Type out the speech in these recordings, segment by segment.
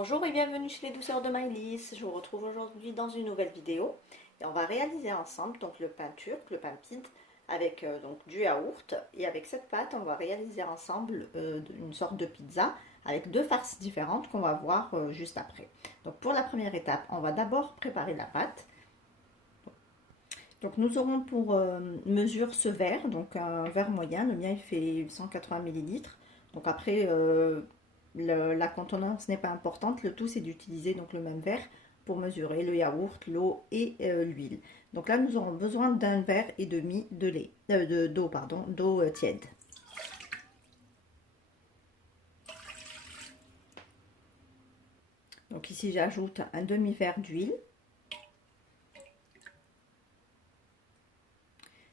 Bonjour et bienvenue chez les douceurs de Maëlys. Je vous retrouve aujourd'hui dans une nouvelle vidéo et on va réaliser ensemble donc le pain turc, le pain pide avec donc du yaourt, et avec cette pâte on va réaliser ensemble une sorte de pizza avec deux farces différentes qu'on va voir juste après. Donc pour la première étape, on va d'abord préparer la pâte. Donc nous aurons pour mesure ce verre, donc un verre moyen, le mien il fait 180 millilitres. Donc après la contenance n'est pas importante, le tout c'est d'utiliser donc le même verre pour mesurer le yaourt, l'eau et l'huile. Donc là nous aurons besoin d'un verre et demi de lait, d'eau tiède. Donc ici j'ajoute un demi-verre d'huile.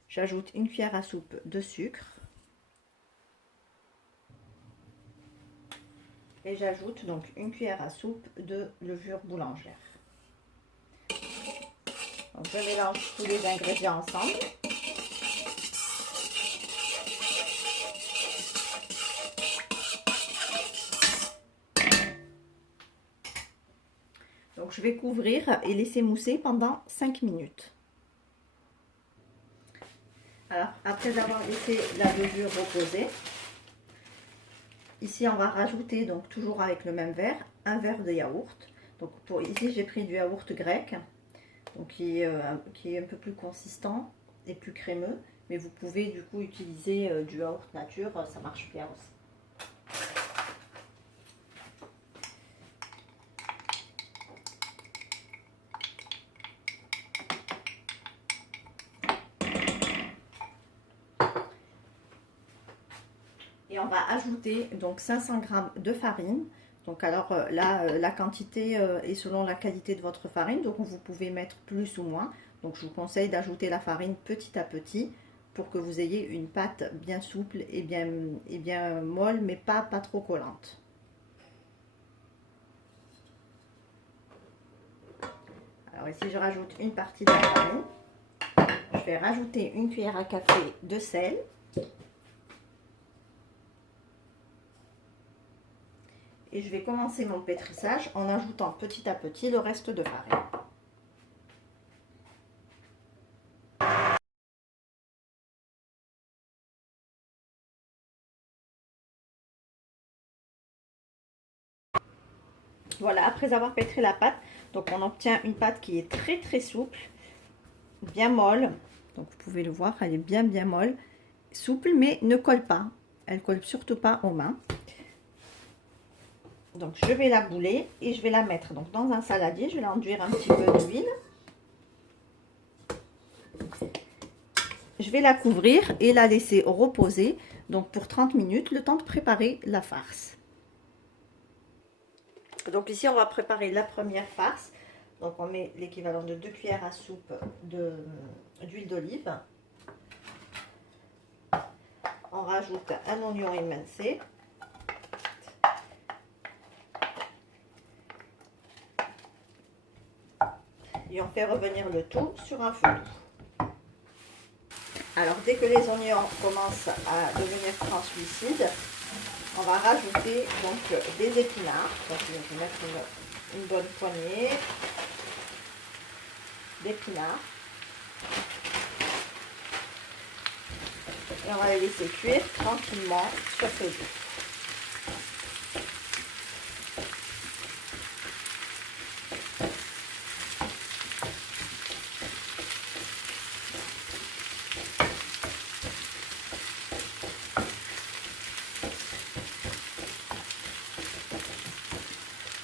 J'ajoute une cuillère à soupe de sucre. Et j'ajoute donc une cuillère à soupe de levure boulangère. Donc je mélange tous les ingrédients ensemble. Donc je vais couvrir et laisser mousser pendant 5 minutes. Alors après avoir laissé la levure reposer, ici on va rajouter, donc toujours avec le même verre, un verre de yaourt. Donc ici j'ai pris du yaourt grec, donc qui est un peu plus consistant et plus crémeux, mais vous pouvez du coup utiliser du yaourt nature, ça marche bien aussi. Et on va ajouter donc 500 g de farine. Donc alors là, la quantité est selon la qualité de votre farine, donc vous pouvez mettre plus ou moins. Donc je vous conseille d'ajouter la farine petit à petit pour que vous ayez une pâte bien souple et bien molle, mais pas trop collante. Alors ici je rajoute une partie de la farine. Je vais rajouter une cuillère à café de sel. Et je vais commencer mon pétrissage en ajoutant petit à petit le reste de farine. Voilà, après avoir pétri la pâte, donc on obtient une pâte qui est très souple, bien molle. Donc vous pouvez le voir, elle est bien molle, souple mais ne colle pas. Elle colle surtout pas aux mains. Donc je vais la bouler et je vais la mettre donc dans un saladier. Je vais enduire un petit peu d'huile. Je vais la couvrir et la laisser reposer donc pour 30 minutes, le temps de préparer la farce. Donc ici on va préparer la première farce. Donc on met l'équivalent de 2 cuillères à soupe d'huile d'olive. On rajoute un oignon émincé. Et on fait revenir le tout sur un feu doux. Alors dès que les oignons commencent à devenir translucides, on va rajouter donc des épinards. Donc je vais mettre une bonne poignée d'épinards. Et on va les laisser cuire tranquillement sur feu doux.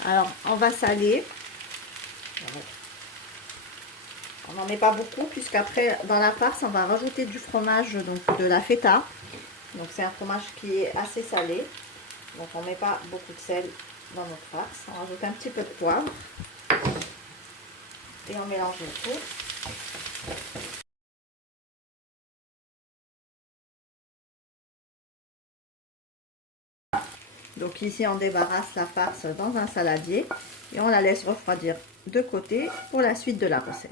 Alors, on va saler. On n'en met pas beaucoup, puisqu'après, dans la farce, on va rajouter du fromage, donc de la feta. Donc, c'est un fromage qui est assez salé. Donc, on ne met pas beaucoup de sel dans notre farce. On rajoute un petit peu de poivre. Et on mélange le tout. Donc ici on débarrasse la farce dans un saladier et on la laisse refroidir de côté pour la suite de la recette.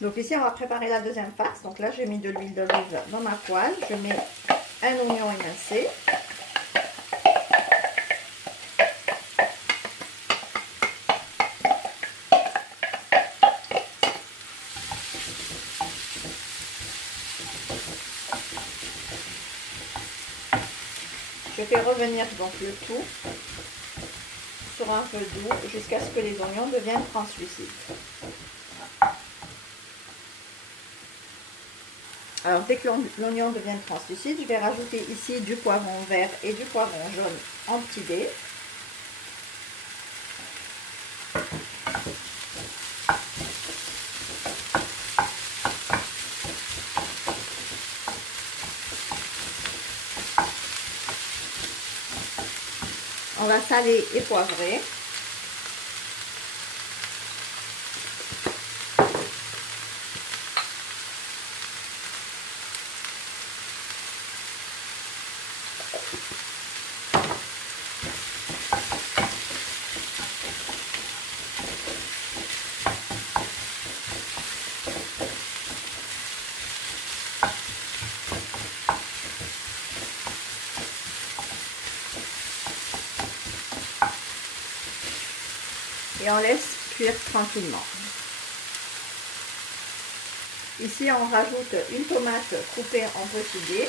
Donc ici on va préparer la deuxième farce. Donc là j'ai mis de l'huile d'olive dans ma poêle. Je mets un oignon émincé. Je fais revenir donc le tout sur un feu doux jusqu'à ce que les oignons deviennent translucides. Alors dès que l'oignon devient translucide, je vais rajouter ici du poivron vert et du poivron jaune en petits dés. On va saler et poivrer. Et on laisse cuire tranquillement. Ici, on rajoute une tomate coupée en petits dés.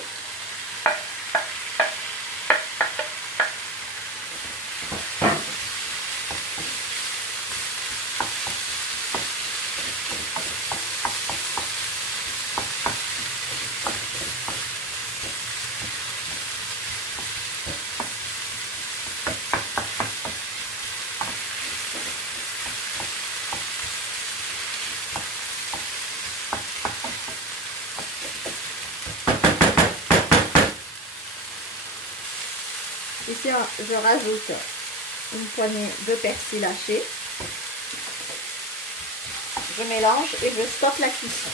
Ici, je rajoute une poignée de persil haché. Je mélange et je stoppe la cuisson.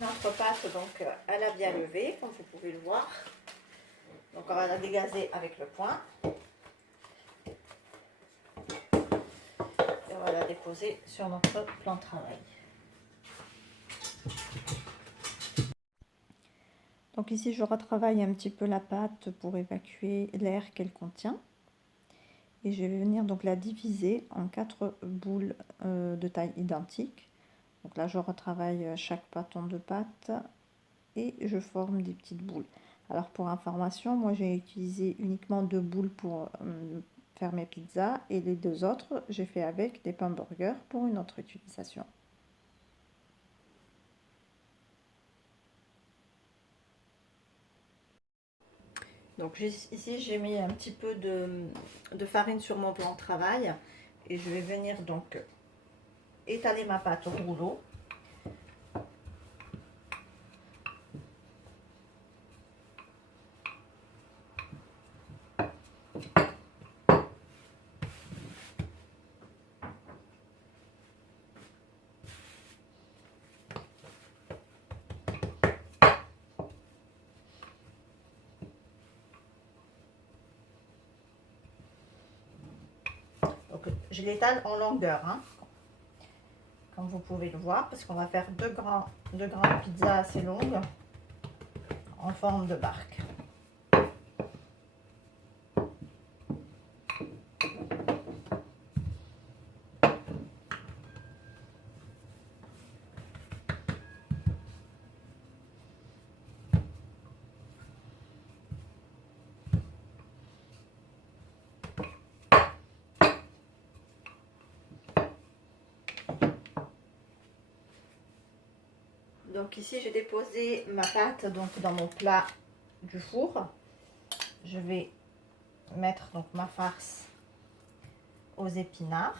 Notre pâte, donc, elle a bien levé, comme vous pouvez le voir. Donc, on va la dégazer avec le poing. Et on va la déposer sur notre plan de travail. Donc ici, je retravaille un petit peu la pâte pour évacuer l'air qu'elle contient. Et je vais venir donc la diviser en 4 boules de taille identique. Donc là, je retravaille chaque bâton de pâte et je forme des petites boules. Alors pour information, moi j'ai utilisé uniquement 2 boules pour faire mes pizzas et les 2 autres, j'ai fait avec des pains burgers pour une autre utilisation. Donc ici, j'ai mis un petit peu de farine sur mon plan de travail et je vais venir donc étaler ma pâte au rouleau. Donc je l'étale en longueur, hein, comme vous pouvez le voir, parce qu'on va faire deux grandes pizzas assez longues en forme de barque. Donc ici j'ai déposé ma pâte donc dans mon plat du four. Je vais mettre donc ma farce aux épinards.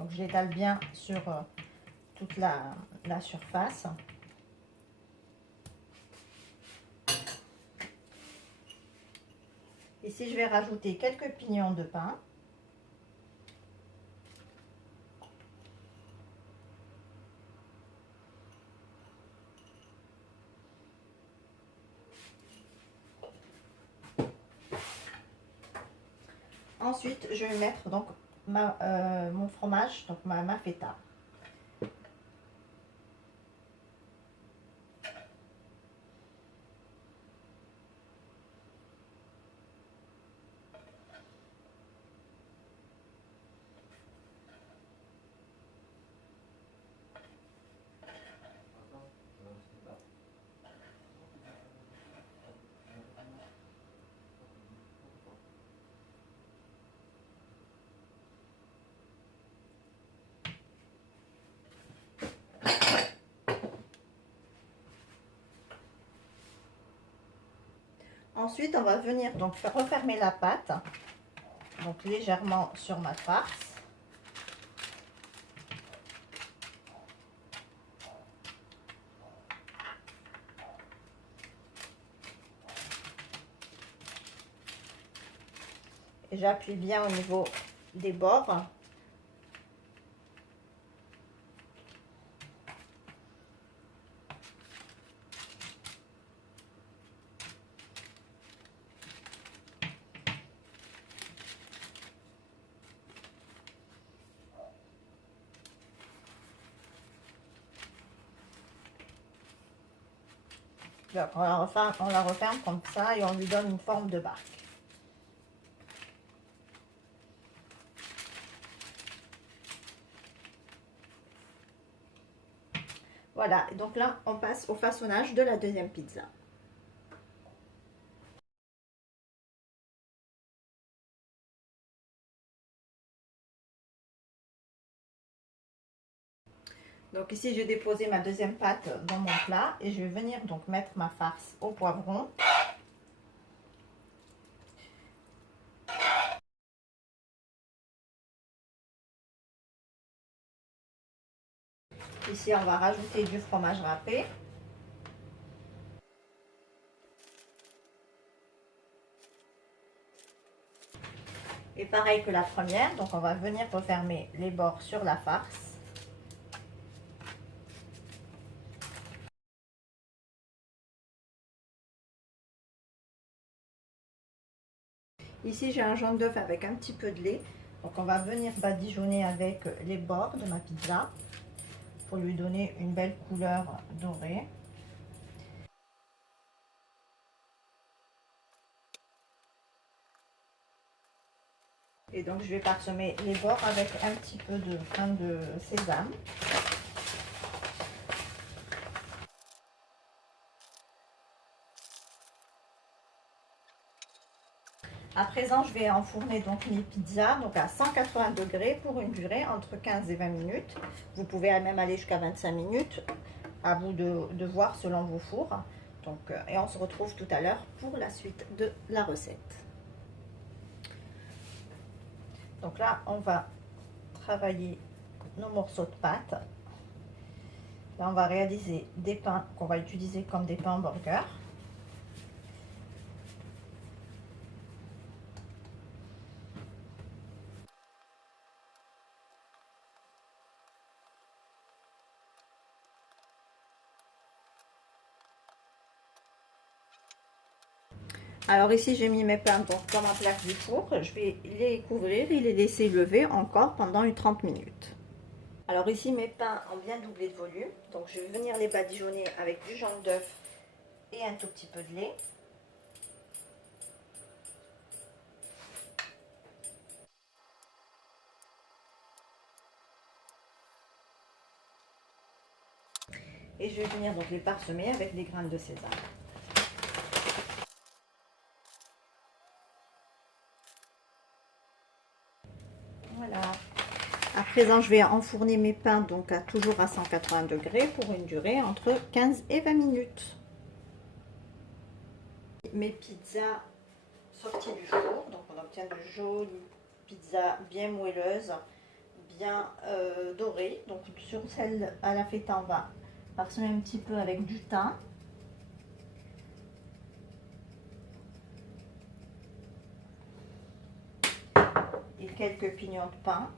Donc je l'étale bien sur toute la surface. Ici, je vais rajouter quelques pignons de pain. Ensuite, je vais mettre donc mon fromage, donc ma feta. Ensuite, on va venir donc refermer la pâte, donc légèrement sur ma farce. Et j'appuie bien au niveau des bords. Donc, on la referme comme ça et on lui donne une forme de barque. Voilà, donc là, on passe au façonnage de la deuxième pizza. Donc ici, j'ai déposé ma deuxième pâte dans mon plat et je vais venir donc mettre ma farce au poivron. Ici, on va rajouter du fromage râpé. Et pareil que la première, donc on va venir refermer les bords sur la farce. Ici, j'ai un jaune d'œuf avec un petit peu de lait. Donc on va venir badigeonner avec les bords de ma pizza pour lui donner une belle couleur dorée. Et donc je vais parsemer les bords avec un petit peu de pain de sésame. À présent, je vais enfourner donc mes pizzas donc à 180 degrés pour une durée entre 15 et 20 minutes. Vous pouvez même aller jusqu'à 25 minutes, à vous de voir selon vos fours. Donc, et on se retrouve tout à l'heure pour la suite de la recette. Donc là, on va travailler nos morceaux de pâte. Là, on va réaliser des pains qu'on va utiliser comme des pains hamburger. Alors ici, j'ai mis mes pains dans ma plaque du four. Je vais les couvrir et les laisser lever encore pendant 30 minutes. Alors ici, mes pains ont bien doublé de volume. Donc je vais venir les badigeonner avec du jaune d'œuf et un tout petit peu de lait. Et je vais venir donc les parsemer avec des graines de sésame. Voilà. À présent, je vais enfourner mes pains donc toujours à 180 degrés pour une durée entre 15 et 20 minutes. Mes pizzas sorties du four, donc on obtient de jolies pizzas bien moelleuses, bien dorées. Donc sur celle à la feta, on va parsemer un petit peu avec du thym. Et quelques pignons de pain.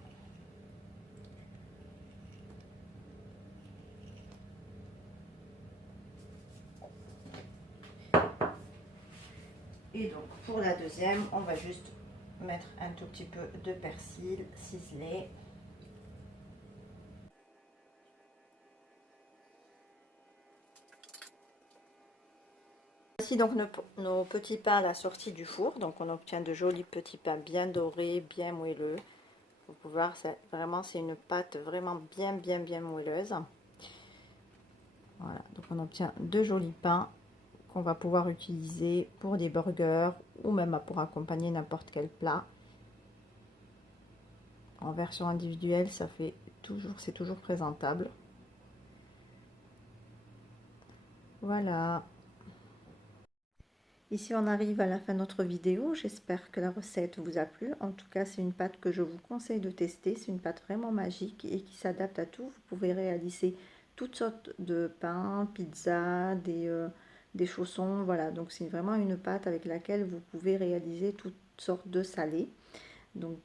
Et donc pour la deuxième, on va juste mettre un tout petit peu de persil ciselé. Voici donc nos petits pains à la sortie du four. Donc on obtient de jolis petits pains bien dorés, bien moelleux. Vous pouvez voir, vraiment c'est une pâte vraiment bien moelleuse. Voilà, donc on obtient de jolis pains qu'on va pouvoir utiliser pour des burgers ou même pour accompagner n'importe quel plat. En version individuelle, ça fait toujours, c'est toujours présentable. Voilà. Ici, on arrive à la fin de notre vidéo. J'espère que la recette vous a plu. En tout cas, c'est une pâte que je vous conseille de tester. C'est une pâte vraiment magique et qui s'adapte à tout. Vous pouvez réaliser toutes sortes de pains, pizzas, des chaussons. Voilà, donc c'est vraiment une pâte avec laquelle vous pouvez réaliser toutes sortes de salés. Donc,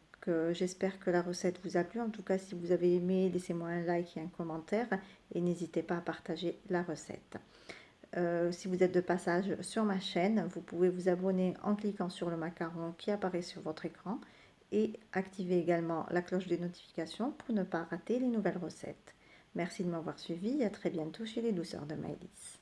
j'espère que la recette vous a plu. En tout cas, si vous avez aimé, laissez-moi un like et un commentaire. Et n'hésitez pas à partager la recette. Si vous êtes de passage sur ma chaîne, vous pouvez vous abonner en cliquant sur le macaron qui apparaît sur votre écran et activer également la cloche des notifications pour ne pas rater les nouvelles recettes. Merci de m'avoir suivi et à très bientôt chez les douceurs de Maëlys.